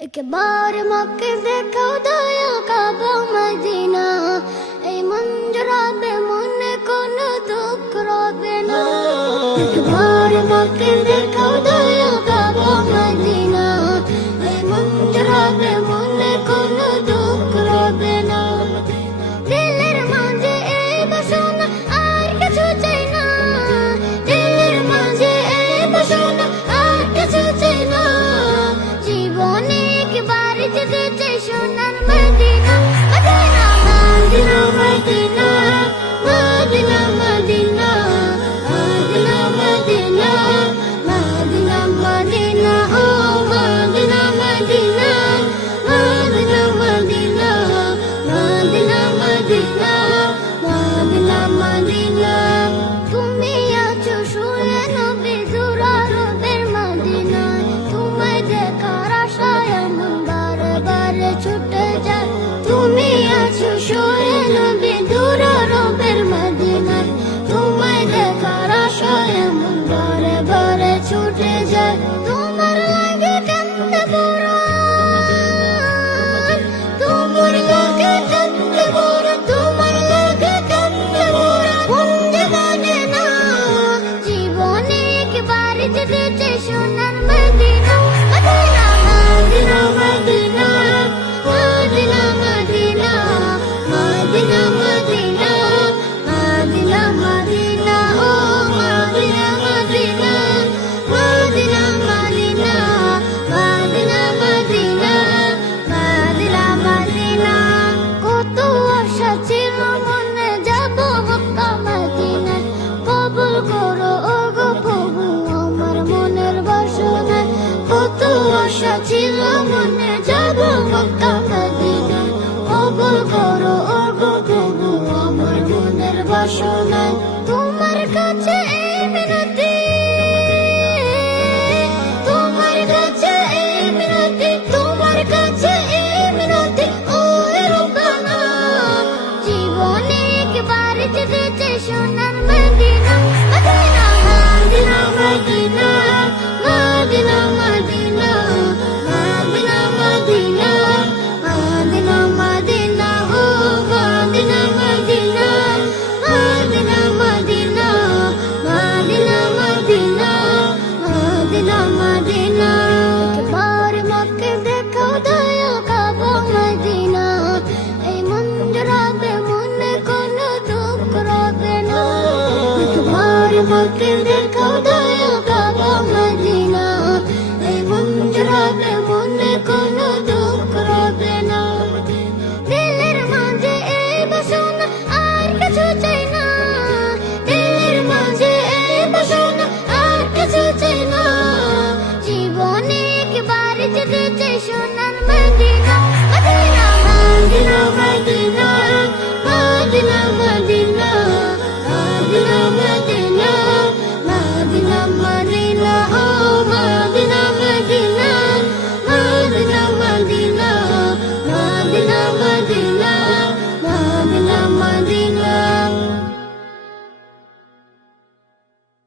एक बार मक्के देखो दया काबा मदीना ए मंजरा बे मन कोनो दुख रोबे ना एक बार मक्के देखो दया काबा मदीना ए मंजरा बे मन कोनो दुख रोबे ना दिलेर माঝে এই বাসনা আর কিছু চাই না দিলের মাঝে এই বাসনা আর কিছু চাই না জীবনে একবার যেতে চাই সোনার Medina Medina Medina Medina Medina Medina Medina Medina Medina ও Medina Medina Medina Medina Medina Medina Medina Medina তুমি আছো শুয়ে নবী জুরারবের মদিনায় তোমায় দেখার আশায় মন বারে বারে ছুটে যায় তুমি আছো শুয়ে নবী জুরারবের মদিনায় তোমায় দেখার আশায় মন বারে বারে ছুটে যায় তোমার লাগে কান্দে পুরাণ তোমার লাগে কান্দে পুরাণ তোমার লাগে কান্দে পুরাণ বন্দে মদিনা জীবনে একবার যেতে চাই সোনার Medina Medina Medina Medina Medina Medina Medina Medina Medina ও Medina Medina Medina Medina Medina Medina Medina Medina কত আশা ছিল মনে যাব মক্কা মদিনায় কবুল করো ওগো প্রভু আমার মনের বাসনা কত আশা ছিল